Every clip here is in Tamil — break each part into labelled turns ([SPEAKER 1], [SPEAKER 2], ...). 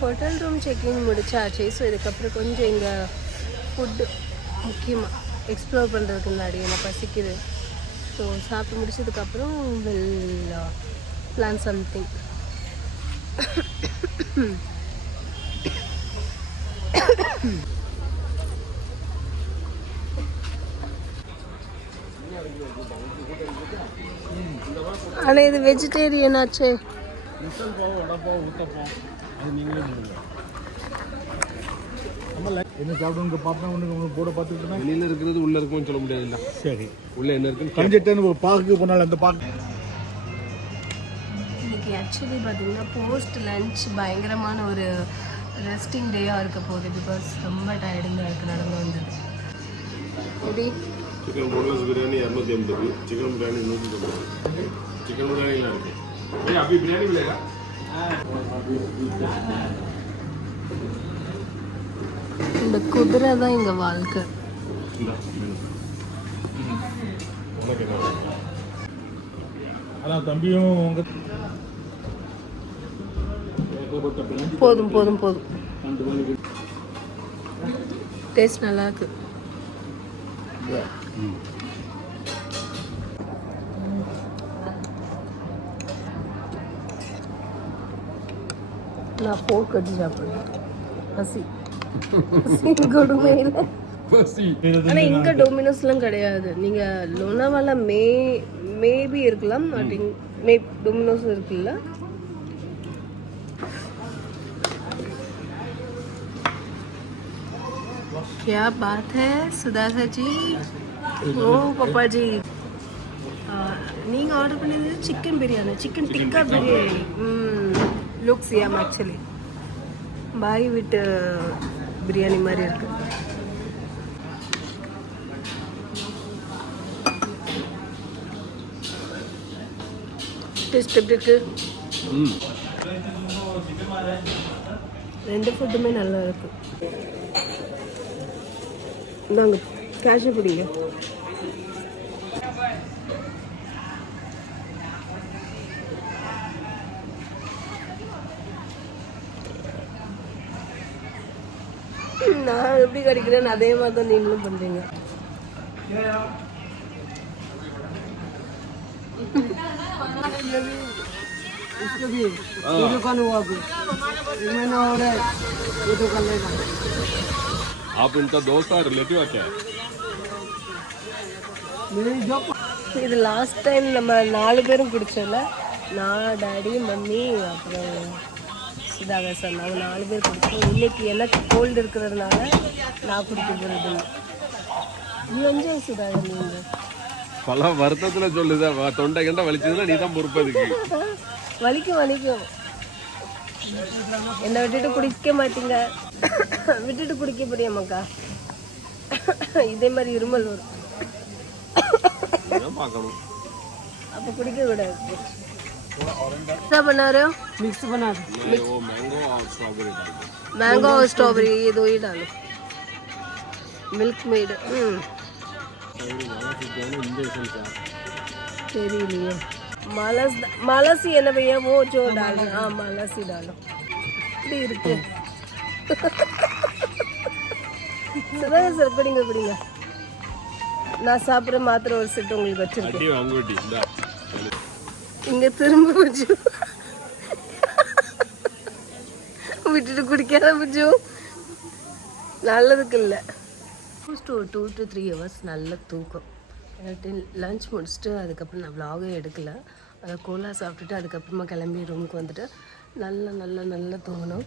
[SPEAKER 1] ஹோட்டல் ரூம் செக்கிங் முடிச்சாச்சு. ஸோ இதுக்கப்புறம் கொஞ்சம் இங்கே ஃபுட்டு முக்கியமாக எக்ஸ்ப்ளோர் பண்ணுறதுக்கு முன்னாடி எனக்கு பசிக்குது. ஸோ சாப்பிட்டு முடிச்சதுக்கப்புறம் வில் பிளான் சம்திங் ஆனால் இது வெஜிடேரியனாச்சே
[SPEAKER 2] மிசல் பாவம் ஊத்தப்பாவம் அது நீங்களே என்ன சாப்பிடுங்க பார்த்தா ஒன்று உங்களுக்கு போட பார்த்துக்கிட்டோன்னா
[SPEAKER 3] வெளியில இருக்கிறது உள்ள இருக்கும்னு சொல்ல முடியாது இல்ல
[SPEAKER 2] சரி.
[SPEAKER 3] உள்ள என்ன இருக்குன்னு
[SPEAKER 2] கஞ்சிட்டேன்னு ஒரு பாக்கு போனால அந்த பாக்கு
[SPEAKER 1] இன்னைக்கு ஆக்சுவலி பார்த்தீங்கன்னா போஸ்ட் லஞ்ச் பயங்கரமான ஒரு ரெஸ்டிங் டேயாக இருக்க போகுது பிகாஸ் ரொம்ப டயர்டிங்காக இருக்குது நடந்து வந்தது. எப்படி?
[SPEAKER 3] சிக்கன் போன்லெஸ் பிரியாணி இரநூத்தி ஐம்பது சிக்கன் பிரியாணி நூற்றி தொண்ணூறு. சிக்கன் பிரியாணிலாம் இருக்கு. ஏய் அபி பிரியாணி இல்லையா?
[SPEAKER 1] இந்த குதிரை தான் இங்கே வாழ்க்கை.
[SPEAKER 2] தம்பியும்
[SPEAKER 1] போதும் போதும் போதும். டேஸ்ட் நல்லா இருக்கு. நான் போக் கட்டி சாப்பிடுவேன் பசி பசி கொடுமையில் ஆனால் இங்கே டொமினோஸ்லாம் கிடையாது நீங்கள் லொனாவாலா மே மேபி இருக்கலாம் பட் மே டொமினோஸ் இருக்குல்ல क्या बात है சுதாகர் ஜி ஓ பப்பா ஜி நீங்கள் ஆர்டர் பண்ணது chicken biryani chicken tikka biryani looks யாம் ஆக்சுவலி பாய் வீட்டு பிரியாணி மாதிரி இருக்கு டேஸ்ட் எப்படி இருக்கு?
[SPEAKER 3] ம்.
[SPEAKER 1] ரெண்டு ஃபுட்டுமே நல்லா இருக்கு. இந்தாங்க கேஷை பிடிங்க. நான் எப்படி கிடைக்கிறேன்னு அதே மாதிரி தான் நீங்களும் பண்ணுறீங்க
[SPEAKER 3] आप इनका दोस्त और रिलेटिव क्या है
[SPEAKER 1] இது லாஸ்ட் டைம் நம்ம நாலு பேரும் குடிச்சோம்ல நான் டாடி மம்மி அப்புறம் சுதாகர் சார். நாங்கள் நாலு பேர் குடிச்சோம் இன்னைக்கு எனக்கு கோல்டு இருக்கிறதுனால நான் குடிக்க போகிறது நீ என்ஜாய் சுதாகர் நீங்கள்
[SPEAKER 3] பல வருத்தத்துல சொல்லுது. தொண்டை கண்ட வலிச்சதுன்னா நீ தான் பொறுப்பு அதுக்கு.
[SPEAKER 1] வலிக்கும் வலிக்கும். என்னை விட்டுட்டு குடிக்க மாட்டீங்க. விட்டுட்டு குடிக்க முடியாமாக்கா? இதே மாதிரி இருமல் வரும்.
[SPEAKER 3] பார்க்கணும்.
[SPEAKER 1] அப்போ குடிக்க கூடாது என்ன பண்ணாரு
[SPEAKER 2] मिक्स बना
[SPEAKER 3] मैं वो मैंगो और स्ट्रॉबेरी डाल
[SPEAKER 1] मैंगो और स्ट्रॉबेरी ये दो ही डालो मिल्क मेड हम्म தெரியலையே மலஸ் மலசி என்ன பையா वो जो डाल रहे हाँ மலசி डालो இப்படி இருக்கு சுதாகர் சார் குடிங்க குடிங்க நான் சாப்பிட்ற மாத்திரை ஒரு செட் உங்களுக்கு வச்சிருக்கேன் இங்க திரும்ப புஜு விட்டுட்டு குடிக்காத புஜு நல்லதுக்கு இல்லை. ஃபஸ்ட்டு ஒரு டூ டு த்ரீ ஹவர்ஸ் நல்ல தூக்கம். லஞ்ச் முடிச்சுட்டு அதுக்கப்புறம் நான் vlog-ஏ எடுக்கல. அதை கோலா சாப்பிட்டுட்டு அதுக்கப்புறமா கிளம்பி ரூமுக்கு வந்துட்டு நல்லா நல்லா நல்லா தூங்கணும்.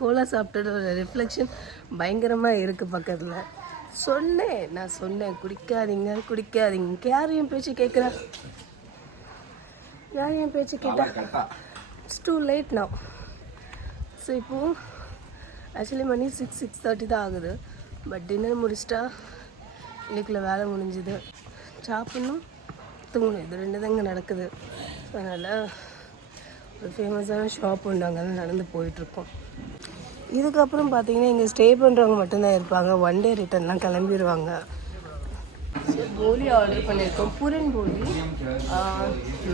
[SPEAKER 1] கோலா சாப்பிட்டோட ரிஃப்ளெக்ஷன் பயங்கரமாக இருக்குது பக்கத்தில். சொன்னேன் நான் சொன்னேன் குடிக்காதீங்க குடிக்காதீங்க. யாரையும் பேச்சு கேட்குறா யார் என் பேச்சு கேட்டா? It's too late now. So இப்போது ஆக்சுவலி மணி சிக்ஸ் சிக்ஸ் தேர்ட்டி தான் ஆகுது. பட் டின்னர் முடிச்சிட்டா இன்னைக்குள்ள வேலை முடிஞ்சுது. சாப்பிட்ணும் தூங்கணும். இது ரெண்டு தாங்க நடக்குது. அதனால் ஒரு ஃபேமஸான ஷாப் உண்டு அங்கெல்லாம் நடந்து போயிட்டுருக்கோம். இதுக்கப்புறம் பார்த்தீங்கன்னா இங்கே ஸ்டே பண்ணுறவங்க மட்டும்தான் இருப்பாங்க. ஒன் டே ரிட்டர்ன்லாம் கிளம்பிடுவாங்க போலி ஆர்டர் பண்ணியிருக்கோம். பூரன் போலி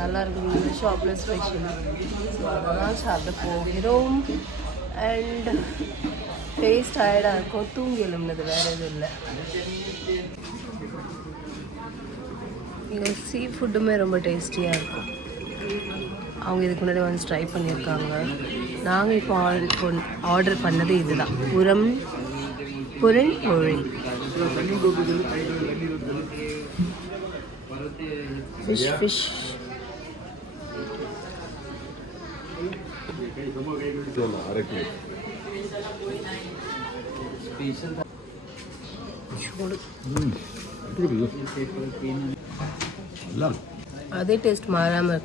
[SPEAKER 1] நல்லா இருக்கும். இந்த ஷாப்பில் ஸ்பெஷல் ஸோ அதெல்லாம் சாப்பிட போகிறோம் அண்ட் ஃபேஸ் டயர்டாக இருக்கும். தூங்கி எழுந்தது வேறு எதுவும் இல்லை. இங்கே சீ ஃபுட்டுமே ரொம்ப டேஸ்டியாக இருக்கும். அவங்க இதுக்கு முன்னாடி வந்து ட்ரை பண்ணியிருக்காங்க. நாங்கள் இப்போ ஆர்டர் ஆர்டர் பண்ணது இதுதான். புறம் புரன் மொழி ஃபிஷ் ஃபிஷ்
[SPEAKER 3] அரை கிலோ
[SPEAKER 1] சூடு
[SPEAKER 3] எல்லாம்
[SPEAKER 1] அதே டேஸ்ட் மாறாமல்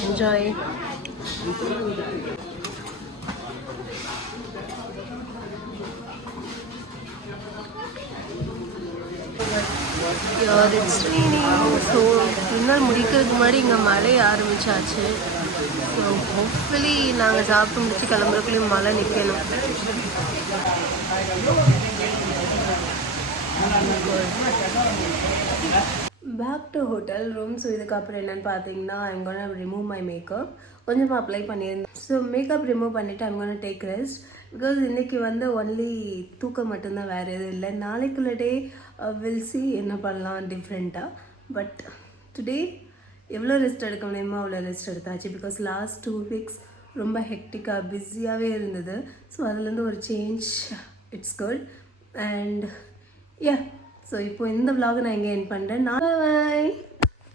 [SPEAKER 1] Enjoy.
[SPEAKER 3] ம் நூற்றி
[SPEAKER 1] என்ஜாய் ஸோ இன்னும் முடிக்கிறதுக்கு முன்னாடி இங்கே மழை ஆரம்பிச்சாச்சு. ஸோ ஹோப்ஃபுல்லி நாங்கள் சாப்பிட்டு முடிச்சு கிளம்புறக்குள்ளேயும் மழை நிற்கணும் back to hotel room so இதுக்கப்புறம் என்னென்னு பார்த்தீங்கன்னா ஐம் ரிமூவ் மை மேக்கப் கொஞ்சமாக அப்ளை பண்ணியிருந்தேன். ஸோ மேக்கப் ரிமூவ் பண்ணிவிட்டு அங்கே கோன டேக் ரெஸ்ட் பிகாஸ் இன்றைக்கி வந்து ஒன்லி தூக்கம் மட்டும்தான் வேறு எதுவும் இல்லை. நாளைக்குள்ள டே வில் சி என்ன பண்ணலாம் டிஃப்ரெண்ட்டாக பட் டுடே எவ்வளோ ரெஸ்ட் எடுக்க முடியுமோ அவ்வளோ ரெஸ்ட் எடுத்தாச்சு. பிகாஸ் லாஸ்ட் டூ வீக்ஸ் ரொம்ப ஹெக்டிக்காக பிஸியாகவே இருந்தது. ஸோ அதுலேருந்து ஒரு change it's good and yeah so இப்போ இந்த vlog நான் இங்கே என் பண்ணுறேன் நான் பாய்